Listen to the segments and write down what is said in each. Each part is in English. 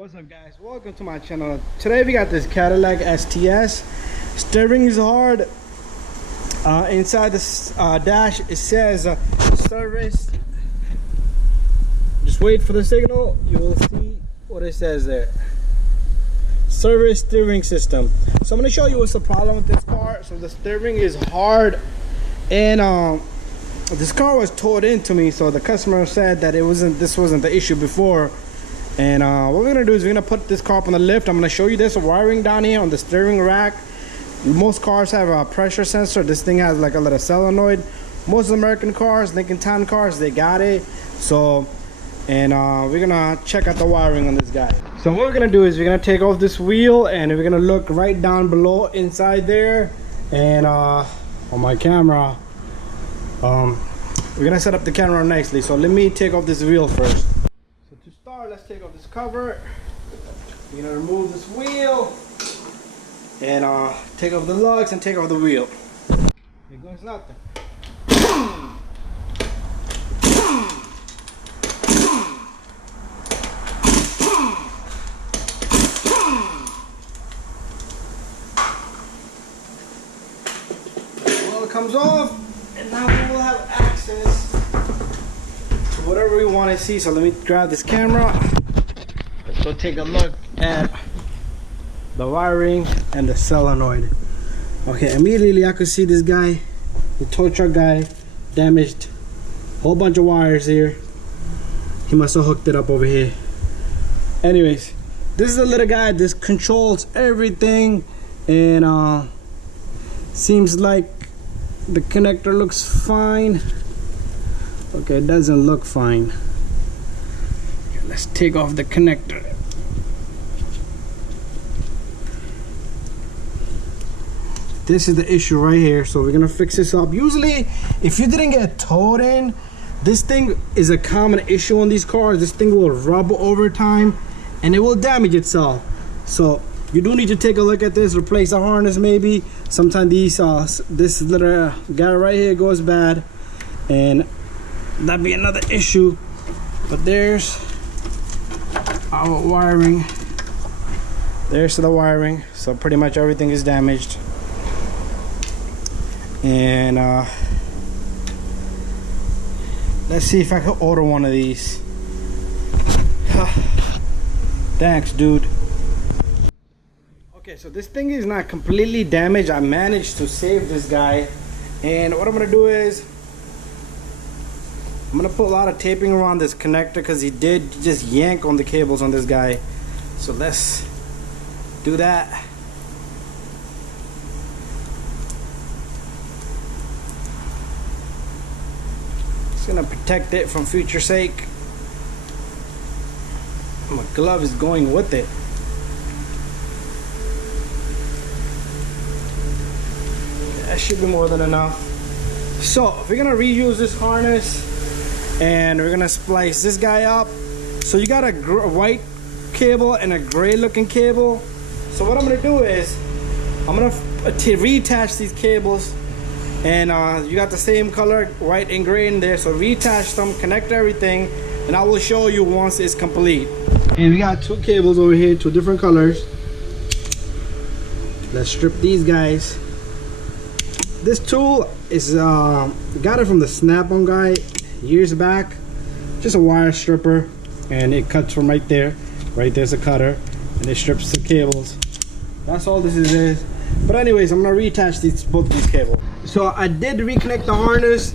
What's up, guys? Welcome to my channel. Today we got this Cadillac STS. Steering is hard. Inside this dash it says service. Just wait for the signal, you will see what it says there. Service steering system. So I'm going to show you what's the problem with this car. So the steering is hard, and this car was towed into me, so the customer said that this wasn't the issue before. And what we're gonna do is we're gonna put this car up on the lift. I'm gonna show you this wiring down here on the steering rack. Most cars have a pressure sensor. This thing has like a little solenoid. Most American cars, Lincoln Town cars, they got it. So, and we're gonna check out the wiring on this guy. So what we're gonna do is we're gonna take off this wheel and we're gonna look right down below inside there. And on my camera, we're gonna set up the camera nicely. So let me take off this wheel first. Let's take off this cover. We're gonna remove this wheel and take off the lugs and take off the wheel. Here goes nothing. Well, it comes off, and now we will have access whatever we want to see. So let me grab this camera. Let's go take a look at the wiring and the solenoid. Okay, immediately I could see this guy, the tow truck guy, damaged a whole bunch of wires here. He must have hooked it up over here. Anyways, this is a little guy. This controls everything, and seems like the connector looks fine. Okay, it doesn't look fine. Let's take off the connector. This is the issue right here, so we're gonna fix this up. Usually, if you didn't get towed in, this thing is a common issue on these cars. This thing will rub over time and it will damage itself. So you do need to take a look at this, replace the harness maybe. Sometimes this little guy right here goes bad, and that'd be another issue. But there's our wiring. There's the wiring. So pretty much everything is damaged. And let's see if I can order one of these. Thanks, dude. Okay, so this thing is not completely damaged. I managed to save this guy, and what I'm gonna do is I'm gonna put a lot of taping around this connector because he did just yank on the cables on this guy. So let's do that. It's gonna protect it from future sake. My glove is going with it. That should be more than enough. So we're gonna reuse this harness, and we're gonna splice this guy up. So you got a white cable and a gray looking cable. So what I'm gonna do is I'm gonna reattach these cables, and you got the same color, white and gray in there. So reattach them, connect everything, and I will show you once it's complete. And we got two cables over here, two different colors. Let's strip these guys. This tool is got it from the Snap-on guy years back. Just a wire stripper, and it cuts from right there. Right there's a cutter, and it strips the cables. That's all this is. But anyways, I'm gonna reattach both these cables. So I did reconnect the harness.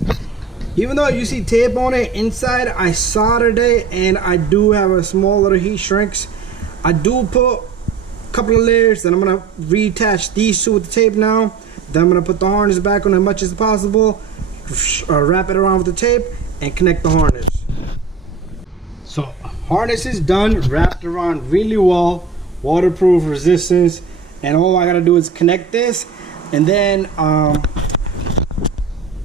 Even though you see tape on it inside, I soldered it, and I do have a small little heat shrinks. I do put a couple of layers, then I'm gonna reattach these two with the tape now. Then I'm gonna put the harness back on as much as possible, wrap it around with the tape, and connect the harness. So harness is done, wrapped around really well, waterproof, resistance, and all I gotta do is connect this, and then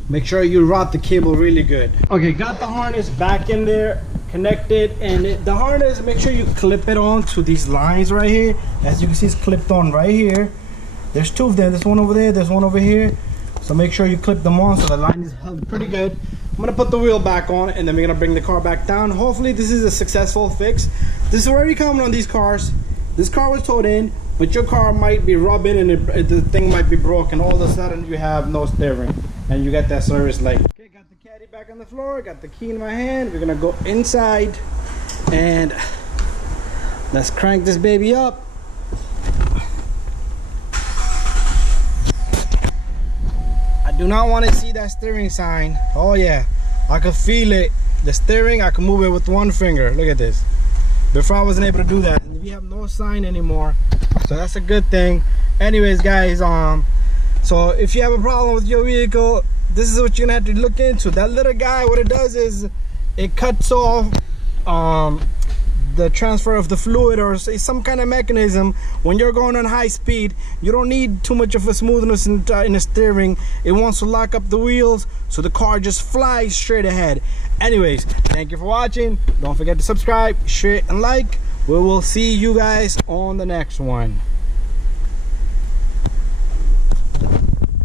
make sure you route the cable really good. Okay, got the harness back in there, connected, and the harness, make sure you clip it on to these lines right here. As you can see, it's clipped on right here. There's two of them. There's one over there, there's one over here. So make sure you clip them on so the line is held pretty good. I'm gonna put the wheel back on, and then we're gonna bring the car back down. Hopefully this is a successful fix. This is very common on these cars. This car was towed in, but your car might be rubbing and the thing might be broken. All of a sudden you have no steering and you got that service light. Okay, got the caddy back on the floor, got the key in my hand. We're gonna go inside and let's crank this baby up. I do not want to see that steering sign. Oh yeah, I can feel it. The steering, I can move it with one finger. Look at this. Before I wasn't able to do that. We have no sign anymore, so that's a good thing. Anyways, guys, so if you have a problem with your vehicle, this is what you're gonna have to look into. That little guy, what it does is it cuts off the transfer of the fluid, or say some kind of mechanism. When you're going on high speed, you don't need too much of a smoothness in the steering. It wants to lock up the wheels so the car just flies straight ahead. Anyways, thank you for watching. Don't forget to subscribe, share, and like. We will see you guys on the next one.